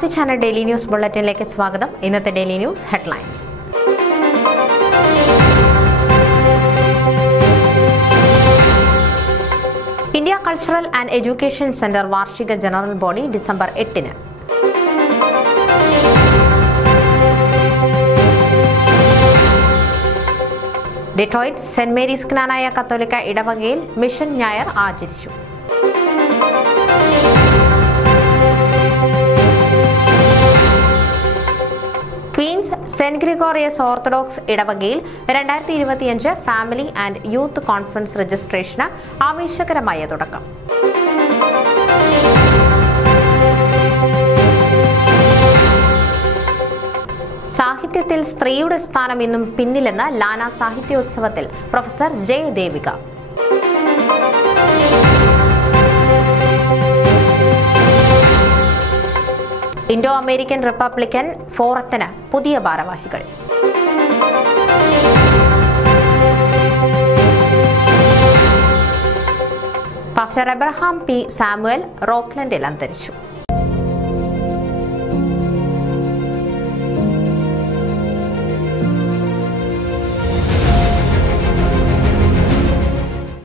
പ്രവാസി channel daily news ബുള്ളറ്റിനിലേക്ക് സ്വാഗതം. ഇന്നത്തെ daily news headlines. India cultural and education centre വാർഷിക ജനറൽ ബോഡി ഡിസംബർ 8-ന്. ഡെട്രോയിറ്റ് സെന്റ് മേരീസ് ക്നാനായ കത്തോലിക്ക ഇടവകയിൽ മിഷൻ ഞായർ ആചരിച്ചു. ക്വീൻസ് സെന്റ് ഗ്രിഗോറിയസ് ഓർത്തഡോക്സ് ഇടവകയിൽ 2025 ഫാമിലി ആൻഡ് യൂത്ത് കോൺഫറൻസ് രജിസ്ട്രേഷന് ആവേശകരമായ തുടക്കം. സാഹിത്യത്തിൽ സ്ത്രീയുടെ സ്ഥാനം ഇന്നും പിന്നിലെന്ന് ലാന സാഹിത്യോത്സവത്തിൽ professor J Devika. Indo American Republican ഫോറത്തിന് പുതിയ ഭാരവാഹികൾ. പാസ്റ്റർ എബ്രഹാം പി സാമുവൽ റോക്ക്ലൻഡിൽ അന്തരിച്ചു.